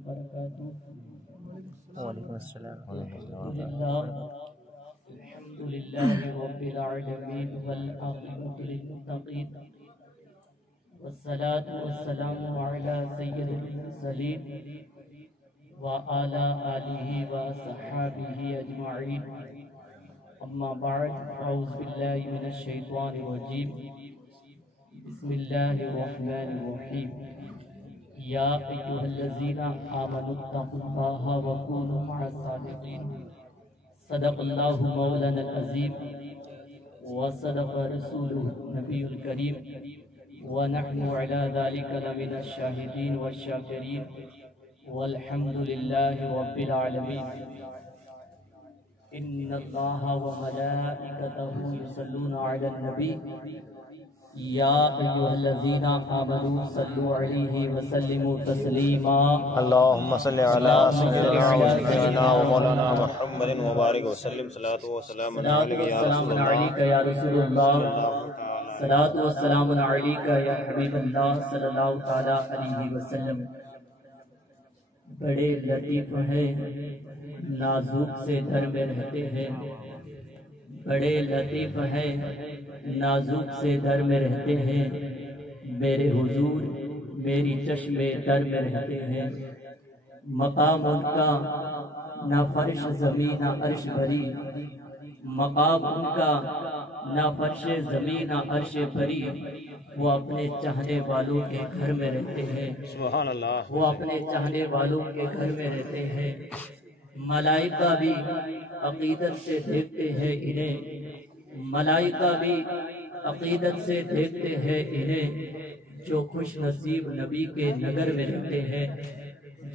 وبركاته. وعلیکم السلام الحمد لله رب العالمين والعاقبة للمتقين والصلاة والسلام على سيد المرسلين وعلى آله وصحابه أجمعين. أما بعد، أعوذ بالله من الشيطان الرجيم. بسم الله الرحمن الرحيم. يا أيها الذين آمنوا اتقوا الله وكونوا مع الصادقين. صدق الله مولانا العظيم وصدق رسوله النبي الكريم ونحن على ذلك لمن الشاهدين والشاكرين والحمد لله رب العالمين. إن الله وملائكته يصلون على النبي يا أيها الذين آمنوا صلوا عليه وسلموا تسليما. اللهم صل على سيدنا وسيدنا ومولانا محمد وبارك وسلم. صلاة وسلام عليك يا رسول الله. صلاة والسلام عليك يا حبيب الله صلی اللہ تعالی علیہ وسلم. بڑے لطیف ہیں، نازک سے در میں رہتے ہیں. بڑے لطیف ہیں، نازک سے در میں رہتے ہیں. میرے حضور میری چشم در میں رہتے ہیں. مقام ان کا نہ فرش زمین نہ عرش بھری. مقام ان کا نہ فرش زمین نہ عرش بھری. وہ اپنے چاہنے والوں کے گھر میں رہتے ہیں. سبحان اللہ. وہ اپنے چاہنے والوں کے گھر میں رہتے ہیں. ملائکہ بھی عقیدت سے دیکھتے ہیں انہیں. ملائکہ بھی عقیدت سے دیکھتے ہیں انہیں. جو خوش نصیب نبی کے نگر میں رہتے ہیں.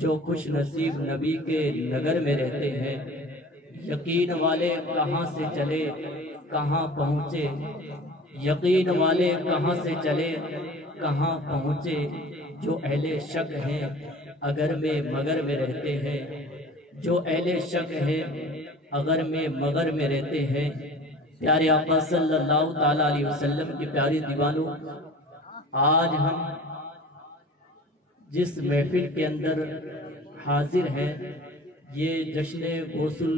جو خوش نصیب نبی کے نگر میں رہتے ہیں. یقین والے کہاں سے چلے کہاں پہنچے. یقین والے کہاں سے چلے کہاں پہنچے. جو اہل شک ہیں اگر میں مگر میں رہتے ہیں. جو اہل شک ہیں اگر میں مگر میں رہتے ہیں. پیارے آقا صلی اللہ تعالیٰ علیہ وسلم کے پیارے دیوانوں، آج ہم جس محفل کے اندر حاضر ہیں، یہ جشن غسل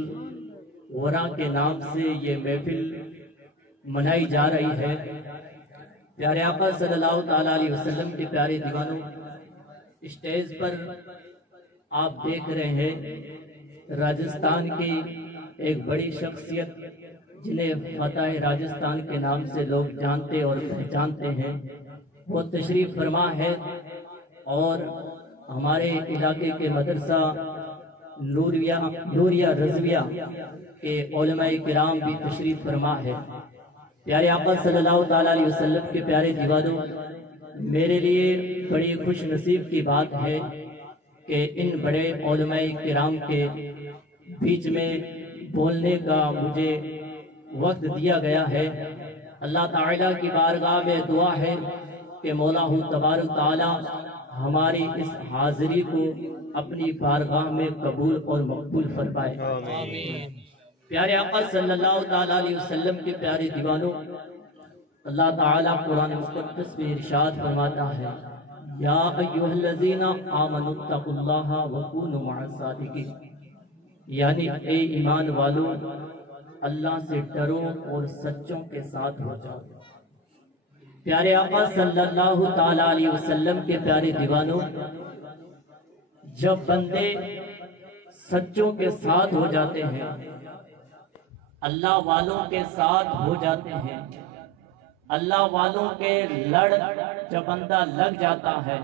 ورا کے نام سے یہ محفل منائی جا رہی ہے. پیارے آقا صلی اللہ تعالیٰ علیہ وسلم کے پیارے دیوانوں، اسٹیج پر آپ دیکھ رہے ہیں راجستھان کی ایک بڑی شخصیت جنہیں فتح راجستھان کے نام سے لوگ جانتے اور پہچانتے ہیں، وہ تشریف فرما ہے. اور ہمارے علاقے کے مدرسہ نوریہ رضویہ کے علماء کرام بھی تشریف فرما ہے. پیارے آقا صلی اللہ تعالیٰ علیہ وسلم کے پیارے دیوانوں، میرے لیے بڑی خوش نصیب کی بات ہے کہ ان بڑے علماء کرام کے بیچ میں بولنے کا مجھے وقت دیا گیا ہے. اللہ تعالیٰ کی بارگاہ میں دعا ہے کہ مولا تبارک تعالیٰ ہماری اس حاضری کو اپنی بارگاہ میں قبول اور مقبول فرمائے. پیارے آقا صلی اللہ تعالیٰ علیہ وسلم کے پیارے دیوانوں، اللہ تعالیٰ قرآن مقدس میں ارشاد فرماتا ہے، یا ایھا الذین آمنوا اتقوا اللہ وکونوا مع الصادقین. یعنی اے ایمان والو، اللہ سے ڈرو اور سچوں کے ساتھ ہو جاؤ. پیارے آقا صلی اللہ تعالیٰ علیہ وسلم کے پیارے دیوانوں، جب بندے سچوں کے ساتھ ہو جاتے ہیں، اللہ والوں کے ساتھ ہو جاتے ہیں، اللہ والوں کے لڑ جب بندہ لگ جاتا ہے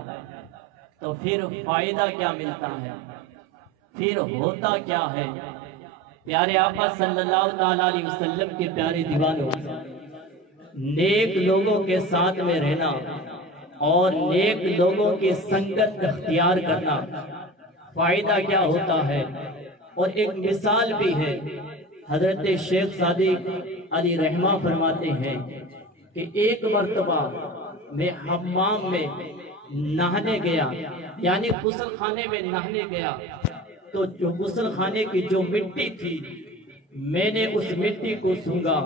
تو پھر فائدہ کیا ملتا ہے، پھر ہوتا کیا ہے. پیارے آقا صلی اللہ تعالیٰ علیہ وسلم کے پیارے دیوانوں، نیک لوگوں کے ساتھ میں رہنا اور نیک لوگوں کی سنگت اختیار کرنا، فائدہ کیا ہوتا ہے. اور ایک مثال بھی ہے، حضرت شیخ صادق علی رحمہ فرماتے ہیں کہ ایک مرتبہ میں حمام میں نہانے گیا، یعنی غسل خانے میں نہانے گیا، تو جو غسل خانے کی جو مٹی تھی، میں نے اس مٹی کو سونگا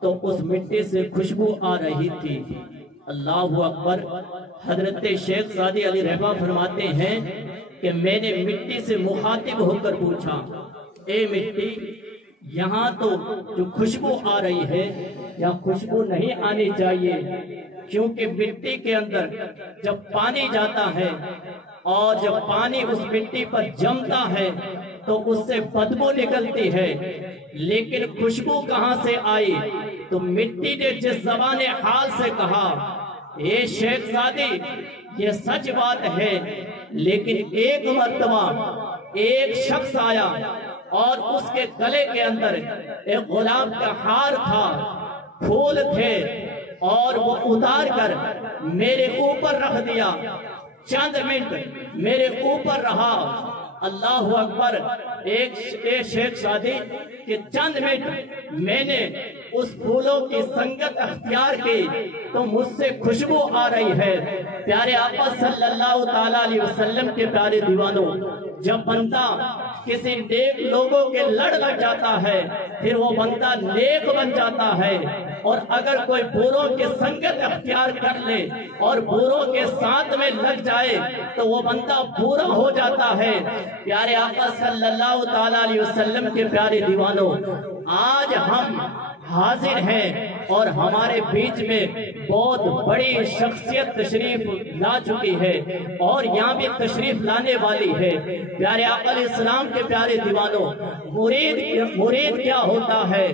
تو اس مٹی سے خوشبو آ رہی تھی. اللہ اکبر. حضرت شیخ صادق علی رحمہ فرماتے ہیں کہ میں نے مٹی سے مخاطب ہو کر پوچھا، اے مٹی، یہاں تو جو خوشبو آ رہی ہے یا خوشبو نہیں آنی چاہیے، کیونکہ مٹی کے اندر جب پانی جاتا ہے اور جب پانی اس مٹی پر جمتا ہے تو اس سے بدبو نکلتی ہے، لیکن خوشبو کہاں سے آئی؟ تو مٹی نے جس زبان حال سے کہا، اے شیخ زادی یہ سچ بات ہے، لیکن ایک مرتبہ ایک شخص آیا اور اس کے گلے کے اندر ایک گلاب کا ہار تھا، پھول تھے، اور وہ اتار کر میرے اوپر رکھ دیا، چند منٹ میرے اوپر رہا۔ اللہ اکبر! ایک شیخ سادی کہ چند منٹ میں نے اس پھولوں کی سنگت اختیار کی تو مجھ سے خوشبو آ رہی ہے۔ پیارے آقا صلی اللہ تعالیٰ علیہ وسلم کے پیارے دیوانوں، جب بندہ کسی نیک لوگوں کے لڑ لگ جاتا ہے پھر وہ بندہ نیک بن جاتا ہے، اور اگر کوئی بروں کے سنگت اختیار کر لے اور بروں کے ساتھ میں لگ جائے تو وہ بندہ برا ہو جاتا ہے۔ پیارے آقا صلی اللہ تعالیٰ علیہ وسلم کے پیارے دیوانوں، آج ہم حاضر ہیں اور ہمارے بیچ میں بہت بڑی شخصیت تشریف لا چکی ہے اور یہاں بھی تشریف لانے والی ہے۔ پیارے آقا علیہ السلام کے پیارے دیوانوں، مرید کیا ہوتا ہے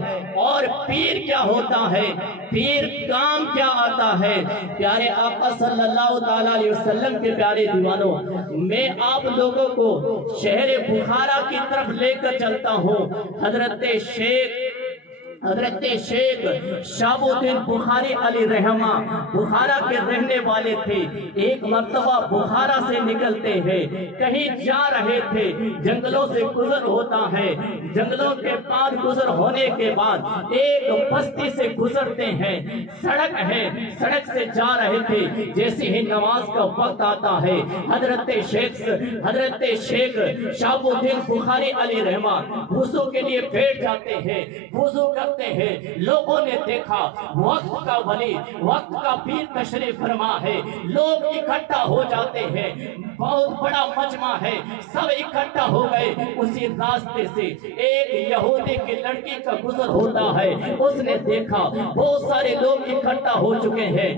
اور پیر کیا ہوتا ہے، پیر کام کیا آتا ہے؟ پیارے آقا صلی اللہ تعالیٰ علیہ وسلم کے پیارے دیوانوں، میں آپ لوگوں کو شہر بخارا کی طرف لے کر چلتا ہوں۔ حضرت شیخ شہاب الدین بخاری علی رحمہ بخارا کے رہنے والے تھے۔ ایک مرتبہ بخارا سے نکلتے ہیں، کہیں جا رہے تھے، جنگلوں سے گزر ہوتا ہے، جنگلوں کے پار گزر ہونے کے بعد ایک بستی سے گزرتے ہیں، سڑک ہے، سڑک سے جا رہے تھے، جیسے ہی نماز کا وقت آتا ہے حضرت شیخ شہاب الدین بخاری علی رحمہ وضو کے لیے بیٹھ جاتے ہیں، وضو کرتے ہیں۔ لوگوں نے دیکھا وقت کا ولی، وقت کا پیر تشریف فرما ہے، لوگ اکٹھا ہو جاتے ہیں، بہت بڑا مجمع ہے، سب اکٹھا ہو گئے۔ اسی راستے سے ایک یہودی کی لڑکی کا گزر ہوتا ہے، اس نے دیکھا بہت سارے لوگ اکٹھا ہو چکے ہیں۔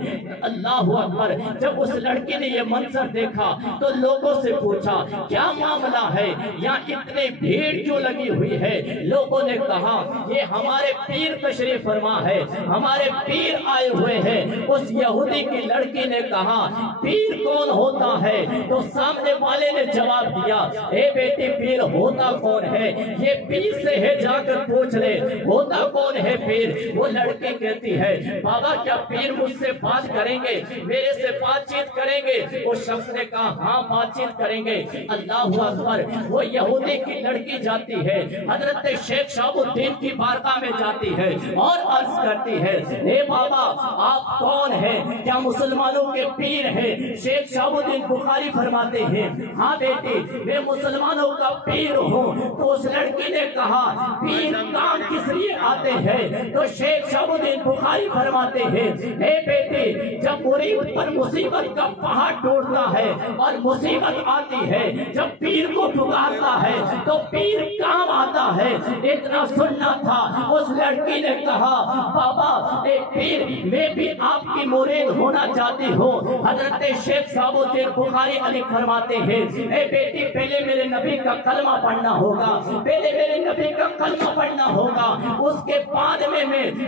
اللہ اکبر! جب اس لڑکی نے یہ منظر دیکھا تو لوگوں سے پوچھا کیا معاملہ ہے، یہاں اتنی بھیڑ کیوں لگی ہوئی ہے؟ لوگوں نے کہا یہ ہمارے پیر تشریف فرما ہے، ہمارے پیر آئے ہوئے ہیں۔ اس یہودی کی لڑکی نے کہا پیر کون ہوتا ہے؟ تو سامنے والے نے جواب دیا، اے بیٹی پیر ہوتا کون ہے؟ یہ پیر سے ہے، جا کر پوچھ لے ہوتا کون ہے پیر۔ وہ لڑکی کہتی ہے بابا کیا پیر مجھ سے بات کریں گے، میرے سے بات چیت کریں گے؟ اس شخص نے کہا ہاں بات چیت کریں گے۔ اللہ اکبر! وہ یہودی کی لڑکی جاتی ہے، حضرت شیخ شہاب الدین کی بارگاہ میں جاتی ہے اور عرض کرتی ہے اے بابا آپ کون ہیں؟ کیا مسلمانوں کے پیر ہیں؟ شیخ شہاب الدین بخاری فرماتے ہیں ہاں بیٹی میں مسلمانوں کا پیر ہوں۔ تو اس لڑکی نے کہا پیر کام کس لیے آتے ہیں؟ تو شیخ شہاب الدین بخاری فرماتے ہیں اے بیٹی جب مرید پر مصیبت کا پہاڑ ٹوٹتا ہے اور مصیبت آتی ہے، جب پیر کو پکارتا ہے تو پیر کام آتا ہے۔ اتنا سننا تھا۔ اس لڑکی نے کہا بابا اے پیر میں بھی آپ کی مرید ہونا چاہتی ہوں۔ حضرت شیخ شہاب الدین بخاری علی فرماتے ہیں اے بیٹی پہلے میرے نبی کا کلمہ پڑھنا ہوگا، پہلے میرے نبی کا کلمہ پڑھنا ہوگا، اس کے بعد میں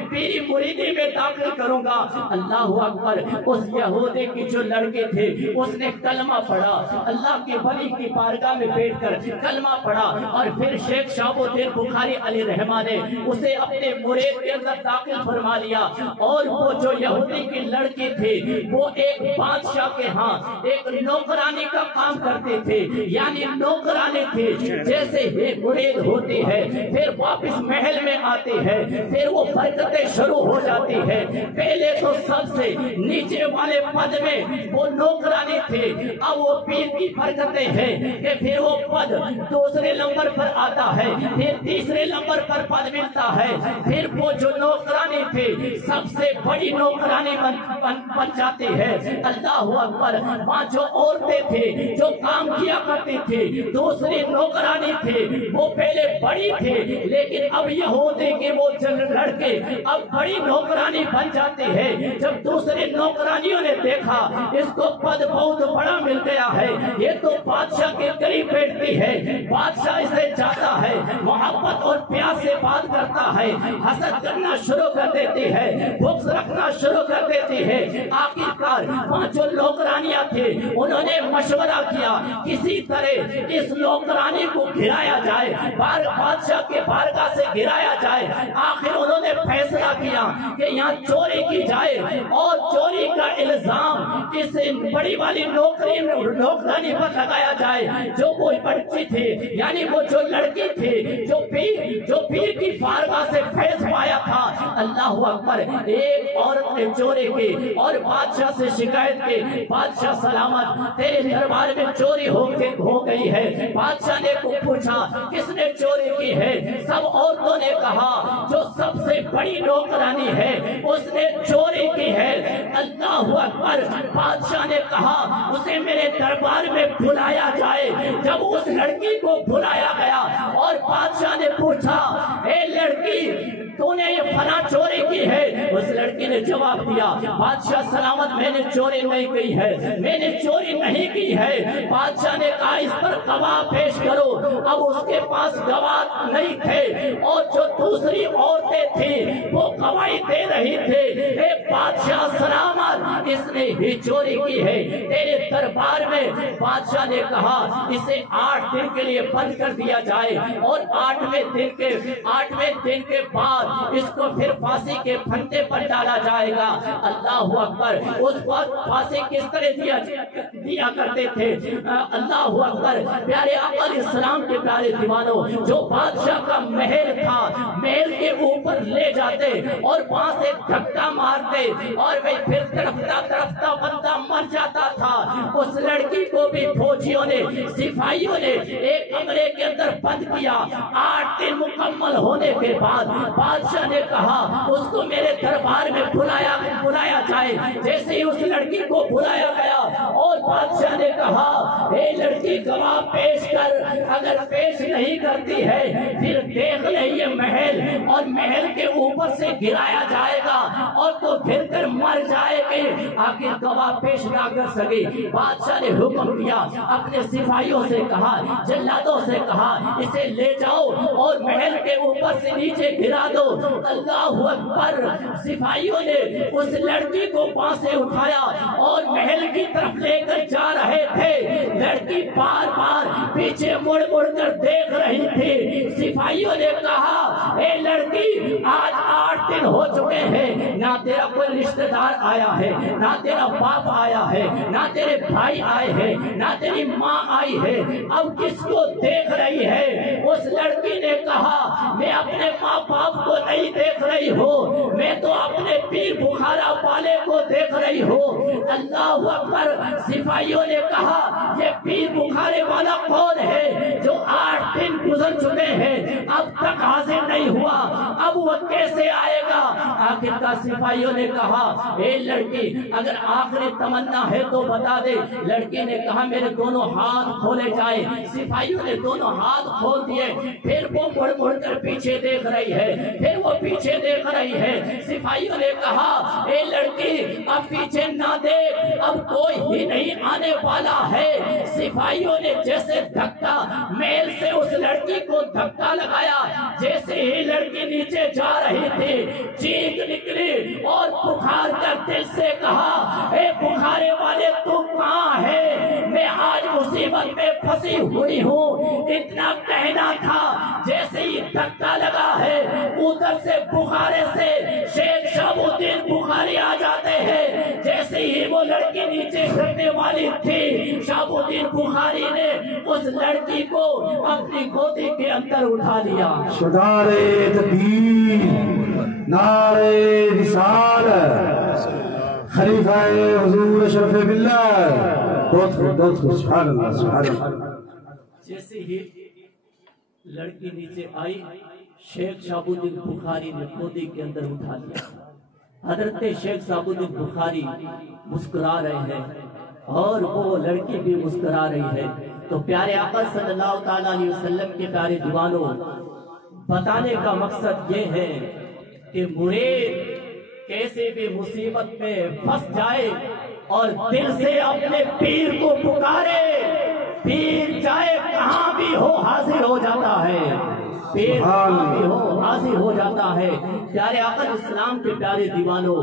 پیری مریدی میں داخل کروں گا۔ اللہ اکبر! اس یہودی کی جو لڑکی تھی اس نے کلمہ پڑھا، اللہ کے ولی کی بارگاہ میں بیٹھ کر کلمہ پڑھا، اور پھر شیخ شہاب الدین بخاری علی رحمہ نے اسے اپنے مرید کے اندر داخل فرما لیا۔ اور وہ جو یہودی کی لڑکی تھی وہ ایک بادشاہ کے ہاں ایک نوکرانی کا کام کرتے تھے، یعنی نوکرانی تھی۔ جیسے ہی مرید ہوتی ہے پھر واپس محل میں آتی ہے، پھر وہ برکتیں شروع ہو جاتی ہے۔ پہلے تو سب سے نیچے والے پد میں وہ نوکرانی تھی، اب وہ پیر کی برکتیں ہیں کہ پھر وہ پد دوسرے نمبر پر آتا ہے، پھر تیسرے نمبر پر پد ملتا ہے، پھر وہ جو نوکرانی تھی سب سے بڑی نوکرانی بن جاتی ہے۔ اللہ اکبر! وہاں جو عورتیں تھیں تھے جو کام کیا کرتی تھی، دوسری نوکرانی تھی وہ پہلے بڑی تھی، لیکن اب یہ ہوتے کہ وہ لڑکے اب بڑی نوکرانی بن جاتی ہے۔ جب دوسری نوکرانیوں نے دیکھا اس کو پد بہت بڑا مل گیا ہے، یہ تو بادشاہ کے قریب بیٹھتی ہے، بادشاہ اسے چاہتا ہے، محبت اور پیار سے بات کرتا ہے، حسد کرنا شروع کر دیتی ہے، بغض رکھنا شروع کر دیتی ہے۔ آخرکار پانچوں نوکرانیاں تھے، انہوں نے مشورہ کیا کسی طرح اس نوکرانی کو گرایا جائے، بادشاہ کے بارگاہ سے گرایا جائے۔ آخر انہوں نے فیصلہ کیا کہ یہاں چوری کی جائے اور چوری کا الزام اس بڑی والی نوکرانی پر لگایا جائے جو کوئی بچی تھی، یعنی وہ جو لڑکی تھی جو پیر کی بارگاہ سے فیض پایا تھا۔ اللہ اکبر، ایک عورت نے چوری کی اور بادشاہ سے شکایت کی، بادشاہ سلامت تیرے دربار میں چوری ہو گئی ہے۔ بادشاہ نے پوچھا کس نے چوری کی ہے؟ سب عورتوں نے کہا جو سب سے بڑی نوکرانی ہے اس نے چوری کی ہے۔ اللہ اکبر، بادشاہ نے کہا اسے میرے دربار میں بلایا جائے۔ جب اس لڑکی کو بلایا گیا اور بادشاہ نے پوچھا اے لڑکی تو نے یہ فلاں چوری کی ہے؟ اس لڑکی نے جواب دیا بادشاہ سلامت میں نے چوری نہیں کی ہے، میں نے چوری نہیں کی ہے۔ بادشاہ نے کہا اس پر گواہ پیش کرو۔ اب اس کے پاس گواہ نہیں تھے اور جو دوسری عورتیں تھیں وہ گواہی دے رہی تھے اے بادشاہ سلامت اس نے ہی چوری کی ہے تیرے دربار میں۔ بادشاہ نے کہا اسے 8 دن کے لیے بند کر دیا جائے اور 8ویں دن کے بعد اس کو پھر پھانسی کے پھندے پر ڈالا جائے گا۔ اللہ اکبر، اس وقت پھانسی کس طرح دیا کرتے تھے؟ اللہ اکبر، پیارے آقا علیہ السلام کے پیارے دیوانوں، جو بادشاہ کا محل تھا محل کے اوپر لے جاتے اور وہاں سے دھکا مارتے اور وہ پھر تڑپتا بندہ مر جاتا تھا۔ اس لڑکی کو بھی فوجیوں نے سپاہیوں نے ایک کمرے کے اندر بند کیا۔ 8 دن مکمل ہونے کے بعد بادشاہ نے کہا اس کو میرے دربار میں بلایا جائے۔ جیسے ہی اس لڑکی کو بلایا گیا اور بادشاہ نے کہا اے لڑکی گواہ پیش کر، اگر پیش نہیں کرتی ہے پھر دیکھ لے یہ محل اور محل کے اوپر سے گرایا جائے گا اور تو پھر کر مر جائے گی۔ آخر گواہ پیش نہ کر سکے، بادشاہ نے حکم دیا، اپنے سپاہیوں سے کہا، جلادوں سے کہا اسے لے جاؤ اور محل کے اوپر سے نیچے گرا دو۔ اللہ اکبر، سپاہیوں نے اس لڑکی کو پاس سے اٹھایا اور محل کی طرف لے کر جا رہے تھے۔ لڑکی بار بار پیچھے مڑ کر دیکھ رہی تھی۔ سپاہیوں نے کہا اے لڑکی آج 8 دن ہو چکے ہیں، نہ تیرا کوئی رشتہ دار آیا ہے، نہ تیرا باپ آیا ہے، نہ تیرے بھائی آئے ہیں، نہ تیری ماں آئی ہے، اب کس کو دیکھ رہی ہے؟ اس لڑکی نے کہا میں اپنے ماں باپ کو نہیں دیکھ رہی ہوں، میں تو اپنے پیر بخارا والے کو دیکھ رہی ہوں۔ اللہ اکبر، سپاہیوں نے کہا یہ پیر بخارے والا کون ہے جو 8 دن گزر چکے ہیں اب تک حاضر نہیں ہوا، اب وہ کیسے آئے گا؟ آخر کا سپاہیوں نے کہا اے لڑکی اگر آخری تمنا ہے تو بتا دے۔ لڑکی نے کہا میرے دونوں ہاتھ کھولے جائے۔ سپاہیوں نے دونوں ہاتھ کھول دیے، پھر وہ مڑ کر پیچھے دیکھ رہی ہے، پھر وہ پیچھے دیکھ رہی ہے۔ سپاہیوں نے کہا اے لڑکی اب پیچھے نہ دیکھ، اب کوئی ہی نہیں آنے والا ہے۔ سپاہیوں نے جیسے دھکا محل سے اس لڑکی کو دھکا لگایا، جیسے ہی لڑکی نیچے جا رہی تھی چیخ نکلی اور پکار کر دل سے کہا اے بخارے والے تو کہاں ہے؟ میں آج مصیبت میں پھنسی ہوئی ہوں۔ اتنا کہنا تھا، جیسے ہی دھکا لگا ہے ادھر سے بخارے سے شیخ شہاب الدین بخاری آ جاتے ہیں۔ جیسے ہی وہ لڑکی نیچے گرنے والی تھی شہاب الدین بخاری نے اس لڑکی کو اپنی گودی کے اندر اٹھا لیا۔ نعرے تکبیر، نعرے رسالت، خلیفہ حضور اشرف باللہ، بہت سبحان اللہ سبحان اللہ۔ جیسے ہی لڑکی نیچے آئی شیخ شہاب الدین بخاری نے گودی کے اندر اٹھا لیا۔ حضرت شیخ شہاب الدین بخاری مسکرا رہے ہیں، اور وہ لڑکی بھی مسکرا رہی ہے۔ تو پیارے آقا صلی اللہ تعالیٰ علیہ وسلم کے پیارے دیوانوں، بتانے کا مقصد یہ ہے کہ مرید کیسے بھی مصیبت میں پھنس جائے اور دل سے اپنے پیر کو پکارے، پیر چاہے کہاں بھی ہو حاضر ہو جاتا ہے، پیر کہاں بھی ہو حاضر ہو جاتا ہے۔ پیارے آقا اسلام کے پیارے دیوانوں،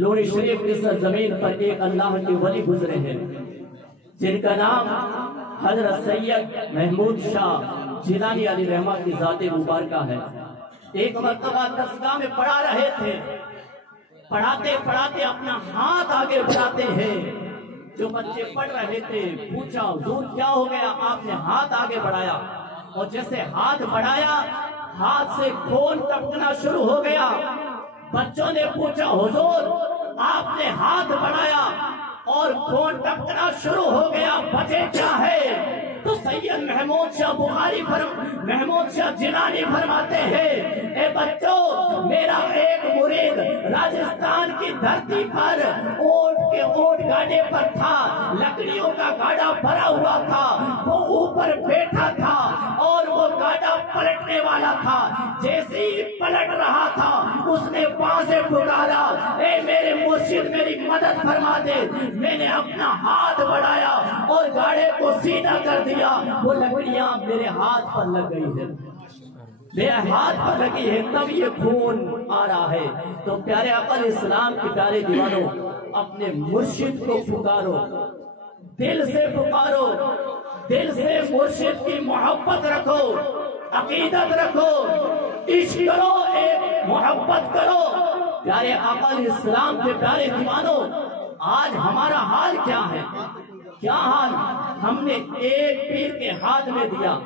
لوری شریف کی سرزمین پر ایک اللہ کے ولی گزرے ہیں جن کا نام حضرت سید محمود شاہ جیلانی علیہ رحمہ کی ذات مبارکہ ہے۔ ایک مرتبہ درسگاہ میں پڑھا رہے تھے، پڑھاتے پڑھاتے اپنا ہاتھ آگے بڑھاتے ہیں، جو بچے پڑھ رہے تھے پوچھا حضور کیا ہو گیا، آپ نے ہاتھ آگے بڑھایا، اور جیسے ہاتھ بڑھایا ہاتھ سے خون ٹپکنا شروع ہو گیا۔ بچوں نے پوچھا حضور آپ نے ہاتھ بڑھایا اور خون ٹپکنا شروع ہو گیا، وجہ کیا ہے؟ تو سید محمود شاہ جیلانی فرماتے ہیں اے بچوں، میرا ایک مرید راجستھان کی دھرتی پر اونٹ کے اونٹ گاڑے پر تھا، لکڑیوں کا گاڑا بھرا ہوا تھا، وہ اوپر بیٹھا تھا اور وہ گاڑا پلٹنے والا تھا، جیسے ہی پلٹ رہا تھا اس نے وہاں سے پکارا اے میرے مرشد میری مدد فرما دے۔ میں نے اپنا ہاتھ بڑھایا اور گاڑے کو سیدھا کر دیا، وہ لکڑیاں میرے ہاتھ پر لگ گئی ہے، میرے ہاتھ پر لگی ہے، تب یہ خون آ رہا ہے۔ تو پیارے آقا اسلام کے پیارے دیوانوں، اپنے مرشد کو پکارو، دل سے پکارو، دل سے مرشد کی محبت رکھو، عقیدت رکھو، عشق کرو، ایک محبت کرو۔ پیارے آقا اسلام کے پیارے دیوانوں، آج ہمارا حال کیا ہے؟ کیا حال؟ ہم نے ایک پیر کے ہاتھ میں دیا،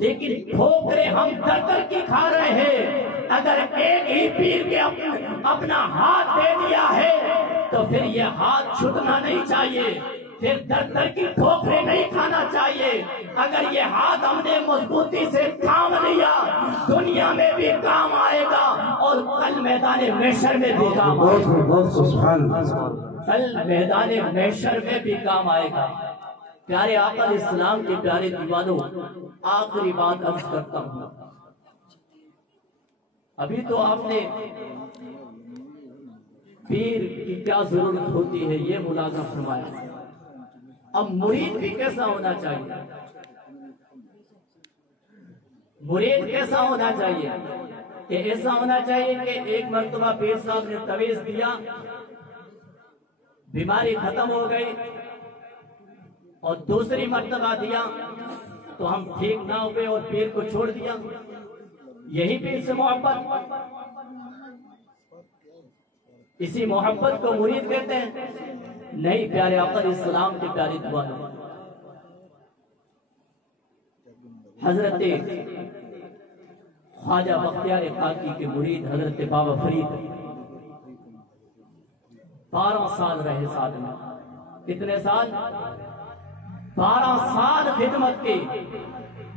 لیکن ٹھوکریں ہم در در کی کھا رہے ہیں۔ اگر ایک ہی پیر کے اپنا ہاتھ دے دیا ہے تو پھر یہ ہاتھ چھٹنا نہیں چاہیے، پھر در در کی ٹھوکریں نہیں کھانا چاہیے۔ اگر یہ ہاتھ ہم نے مضبوطی سے تھام لیا، دنیا میں بھی کام آئے گا اور کل میدان محشر میں بھی کام آئے گا، کل میدان محشر میں بھی کام آئے گا۔ پیارے آقا اسلام کے پیارے دیوانوں، آخری بات عرض کرتا ہوں، ابھی تو آپ نے پیر کی کیا ضرورت ہوتی ہے یہ ملاحظہ فرمایا، اب مرید بھی کیسا ہونا چاہیے؟ مرید کیسا ہونا چاہیے؟ کہ ایسا ہونا چاہیے کہ ایک مرتبہ پیر صاحب نے تویز دیا، بیماری ختم ہو گئی، اور دوسری مرتبہ دیا تو ہم ٹھیک نہ ہوئے اور پیر کو چھوڑ دیا، یہی پیر سے محبت؟ اسی محبت کو مرید کہتے ہیں؟ نہیں پیارے آقا اسلام کے پیارے دیوانوں، حضرت خواجہ بختیار کاکی کے مرید حضرت بابا فرید 12 سال رہے ساتھ میں۔ کتنے سال؟ 12 سال خدمت کی۔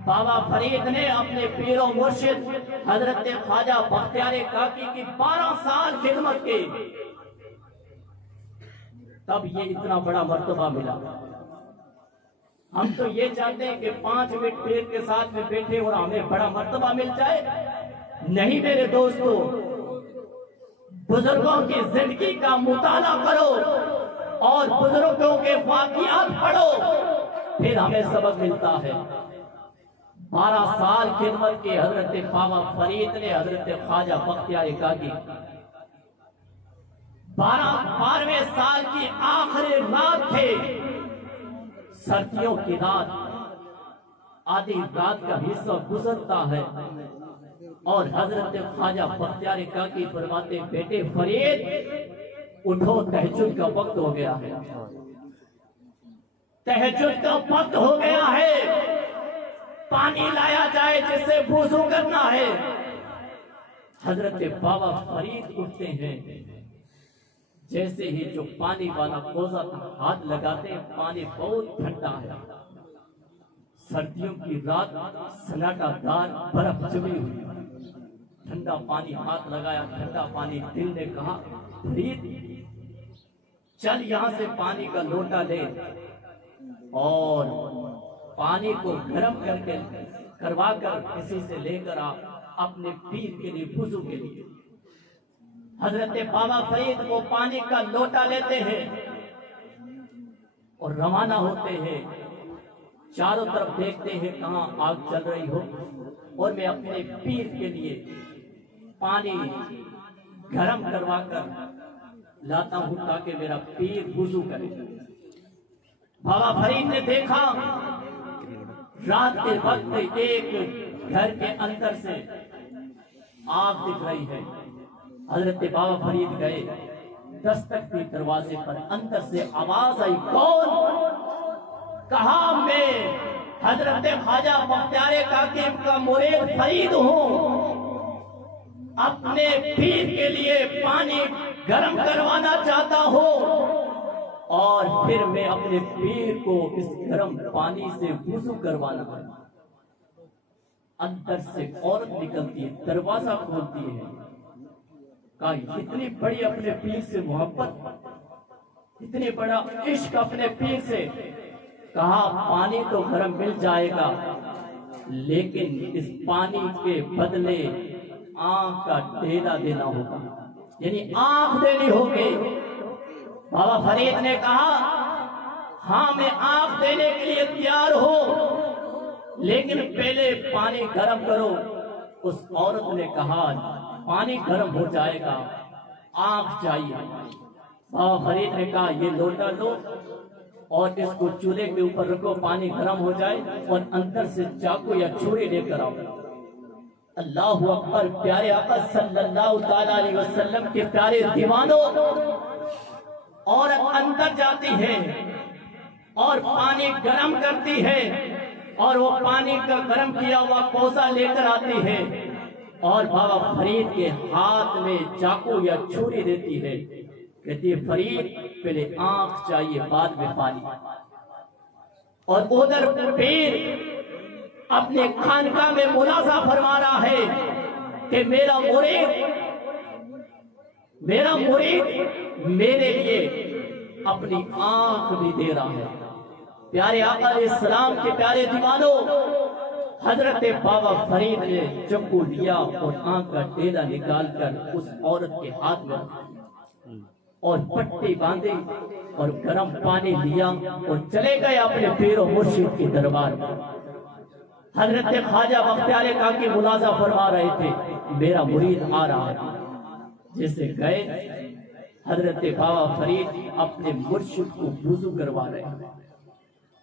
بابا فرید نے اپنے پیر و مرشد حضرت خواجہ بختیار کاکی کی 12 سال خدمت کی، تب یہ اتنا بڑا مرتبہ ملا۔ ہم تو یہ چاہتے ہیں کہ 5 منٹ پیر کے ساتھ میں بیٹھے اور ہمیں بڑا مرتبہ مل جائے۔ نہیں میرے دوستو، بزرگوں کی زندگی کا مطالعہ کرو اور بزرگوں کے واقعات پڑھو، پھر ہمیں سبق ملتا ہے۔ 12 سال خدمت کے حضرت بابا فرید نے حضرت خواجہ بختیار کاکی 12ویں سال کی آخری رات تھے، سردیوں کی رات، آدھی رات کا حصہ گزرتا ہے، اور حضرت خواجہ بختیار کاکی فرماتے بیٹے فرید اٹھو، تہجد کا وقت ہو گیا ہے، تہجد کا وقت ہو گیا ہے، پانی لایا جائے جس سے وضو کرنا ہے۔ حضرت بابا فرید اٹھتے ہیں، جیسے ہی جو پانی والا کوزہ ہاتھ لگاتے ہیں، پانی بہت ٹھنڈا ہے، سردیوں کی رات، سناٹا دار برف جمی ہوئی، ٹھنڈا پانی ہاتھ لگایا، ٹھنڈا پانی، دل نے کہا فرید چل یہاں سے پانی کا لوٹا لے اور پانی کو گرم کر کے کروا کر کسی سے لے کر آ اپنے پیر کے لیے وضو کے لیے۔ حضرت بابا فرید وہ پانی کا لوٹا لیتے ہیں اور روانہ ہوتے ہیں، چاروں طرف دیکھتے ہیں کہاں آگ چل رہی ہو، اور میں اپنے پیر کے لیے پانی گرم کروا کر لاتا ہوں تاکہ میرا پیر وضو کرے۔ بابا فرید نے دیکھا رات کے وقت ایک گھر کے اندر سے آگ دکھ رہی ہے۔ حضرت بابا فرید گئے، دستک دی دروازے پر، اندر سے آواز آئی، کون؟ کہا میں حضرت خواجہ بختیار کاکی کا مرید فرید ہوں، اپنے پیر کے لیے پانی گرم کروانا چاہتا ہوں اور پھر میں اپنے پیر کو اس گرم پانی سے وضو کروانا ہے۔ اندر سے عورت نکلتی ہے، دروازہ کھولتی ہے، کہا اتنی بڑی اپنے پیر سے محبت، اتنی بڑا عشق اپنے پیر سے، کہا پانی تو گرم مل جائے گا لیکن اس پانی کے بدلے آنکھ کا ڈیلا دینا ہوگا، یعنی آنکھ دینی ہوگی۔ بابا فرید نے کہا ہاں میں آنکھ دینے کے لیے تیار ہوں لیکن پہلے پانی گرم کرو۔ اس عورت نے کہا پانی گرم ہو جائے گا، آنکھ چاہیے۔ بابا فرید نے کہا یہ لوٹا لو اور اس کو چولہے کے اوپر رکھو، پانی گرم ہو جائے اور اندر سے چاقو یا چھری لے کر آؤ۔ اللہ اکبر، پیارے آقا صلی اللہ تعالی علیہ وسلم کے پیارے دیوانوں، عورت اندر جاتی ہے اور پانی گرم کرتی ہے اور وہ پانی کا گرم کیا ہوا کوزہ لے کر آتی ہے اور بابا فرید کے ہاتھ میں چاقو یا چھری دیتی ہے، کہتی ہے فرید پہلے آنکھ چاہیے بعد میں پانی۔ اور ادھر پیر اپنے خانقاہ میں ملاحظہ فرما رہا ہے کہ میرا مرید میرے لیے اپنی آنکھ بھی دے رہا ہے۔ پیارے آقا علیہ السلام کے پیارے دیوانوں، حضرت بابا فرید نے چکو لیا اور آنکھ کا ڈیلا نکال کر اس عورت کے ہاتھ میں اور پٹی باندھی اور گرم پانی لیا اور چلے گئے اپنے پیر و مرشد کے دربار میں۔ حضرت خواجہ بختیار کاکی ملاحظہ فرما رہے تھے میرا مرید آ رہا ہے۔ جیسے گئے حضرت بابا فرید اپنے مرشد کو وضو کروا رہے ہیں۔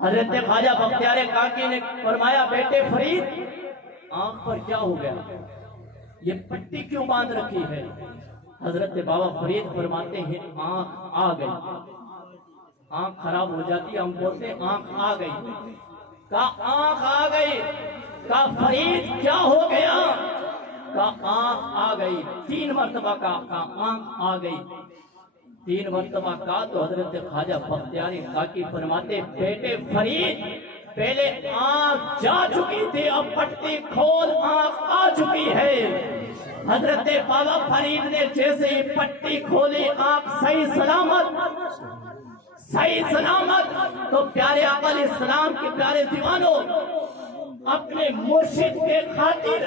حضرت خواجہ بختیار کاکی نے فرمایا بیٹے فرید آنکھ پر کیا ہو گیا، یہ پٹی کیوں باندھ رکھی ہے؟ حضرت بابا فرید فرماتے ہیں آنکھ آ گئی۔ آنکھ خراب ہو جاتی ہے، ہم بولتے ہیں آنکھ آ گئی۔ کہا آنکھ آ گئی۔ کہا فرید کیا ہو گیا؟ کہا آنکھ آ گئی۔ 3 مرتبہ کہا آنکھ آ گئی۔ 3 مرتبہ کہا تو حضرت خواجہ بختیار کاکی فرماتے بیٹے فرید پہلے آنکھ جا چکی تھی، اب پٹی کھول آنکھ آ چکی ہے۔ حضرت بابا فرید نے جیسے ہی پٹی کھولی آنکھ صحیح سلامت، تو پیارے آقا علیہ السلام کے پیارے دیوانوں، اپنے مرشد کے خاطر،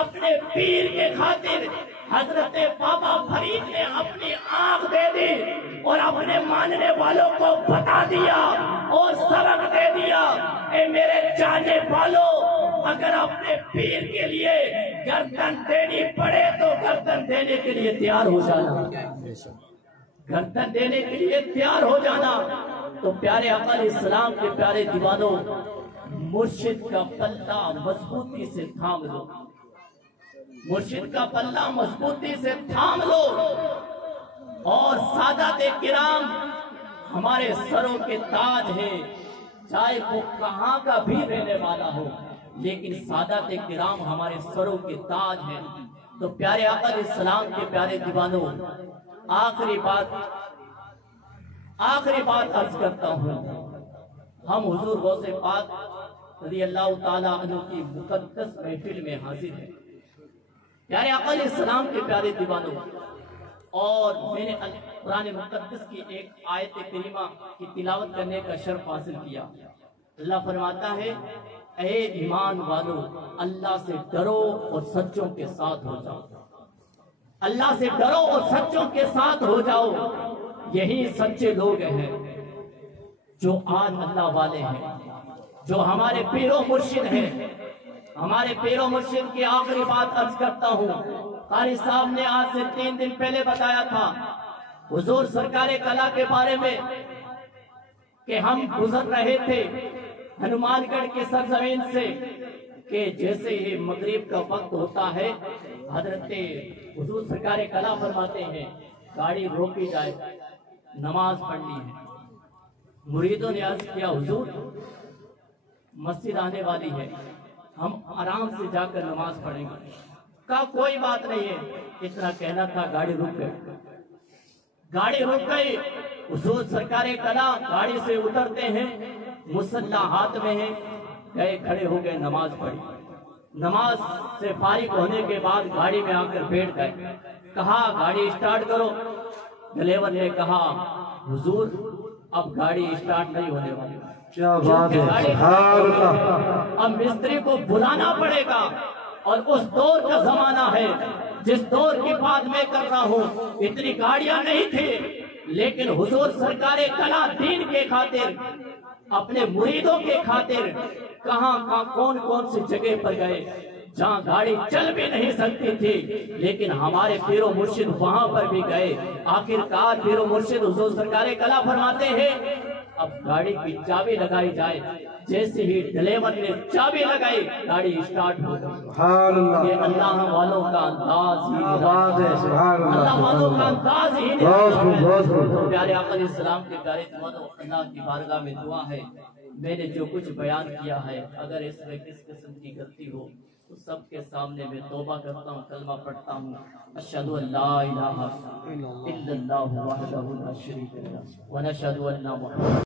اپنے پیر کے خاطر حضرت بابا فرید نے اپنی آنکھ دے دی اور اپنے ماننے والوں کو بتا دیا اور سبق دے دیا، اے میرے جاننے والوں، اگر اپنے پیر کے لیے گردن دینی پڑے تو گردن دینے کے لیے تیار ہو جانا، گردن دینے کے لیے تیار ہو جانا۔ تو پیارے آقا علیہ السلام کے پیارے دیوانوں، مرشد کا پلہ مضبوطی سے تھام لو، مرشد کا پلہ مضبوطی سے تھام لو، اور سادات کرام ہمارے سروں کے تاج ہیں، چاہے وہ کہاں کا بھی رہنے والا ہو، لیکن سادات کرام ہمارے سروں کے تاج ہیں۔ تو پیارے آقا علیہ السلام کے پیارے دیوانوں، آخری بات عرض کرتا ہوں، ہم حضور غوث پاک رضی اللہ تعالیٰ عنہ کی مقدس محفل میں حاضر ہیں۔ پیارے آقا علیہ السلام کے پیارے دیوانوں، اور میں نے قرآن مقدس کی ایک آیت کریمہ کی تلاوت کرنے کا شرف حاصل کیا۔ اللہ فرماتا ہے اے ایمان والو اللہ سے ڈرو اور سچوں کے ساتھ ہو جاؤ، اللہ سے ڈرو اور سچوں کے ساتھ ہو جاؤ۔ یہی سچے لوگ ہیں جو آج اللہ والے ہیں، جو ہمارے پیر و مرشد ہیں۔ ہمارے پیر و مرشد کی آخری بات عرض کرتا ہوں، قاری صاحب نے آج سے 3 دن پہلے بتایا تھا حضور سرکار کلا کے بارے میں کہ ہم گزر رہے تھے ہنومان گڑھ کی سرزمین سے کہ جیسے ہی مغرب کا وقت ہوتا ہے حضرت حضور سرکار کلا فرماتے ہیں گاڑی روکی جائے، نماز پڑھنی ہے۔ مریدوں نے عرض کیا حضور مسجد آنے والی ہے، ہم آرام سے جا کر نماز پڑھیں گے۔ کہا کوئی بات نہیں ہے، اتنا کہنا تھا گاڑی رک گئی۔ گاڑی رک گئی، حضور سرکار کلا گاڑی سے اترتے ہیں، مصلی ہاتھ میں ہے، گئے کھڑے ہو گئے، نماز پڑھی۔ نماز سے فارغ ہونے کے بعد گاڑی میں آ کر بیٹھ گئے، کہا گاڑی اسٹارٹ کرو۔ ڈرائیور نے کہا حضور اب گاڑی اسٹارٹ نہیں ہونے والی، کیا بات ہے، سبحان اللہ۔ اب مستری کو بلانا پڑے گا، اور اس دور کا زمانہ ہے جس دور کی بات میں کر رہا ہوں، اتنی گاڑیاں نہیں تھی، لیکن حضور سرکار کلا دین کے خاطر، اپنے مریدوں کے خاطر کہاں کون کون سی جگہ پر گئے جہاں گاڑی چل بھی نہیں سکتی تھی، لیکن ہمارے پیر و مرشد وہاں پر بھی گئے۔ آخرکار پیر و مرشد حضور سرکار کلا فرماتے ہیں اب گاڑی کی چابی لگائی جائے، جیسے ہی ڈرائیور نے چابی لگائی گاڑی اسٹارٹ ہو گئی۔ سبحان اللہ، یہ اللہ والوں کا انداز ہی بات ہے، سبحان اللہ، اللہ والوں کا انداز ہی بہت خوب۔ پیارے آقا علیہ السلام کے پیارے دیوانوں، اللہ کی بارگاہ میں دعا ہے میں نے جو کچھ بیان کیا ہے اگر اس میں کس قسم کی غلطی ہو تو سب کے سامنے میں توبہ کرتا ہوں، کلمہ پڑھتا ہوں، اشہد ان لا الہ الا اللہ وحدہ لا شریک لہ ونشہد ان محمد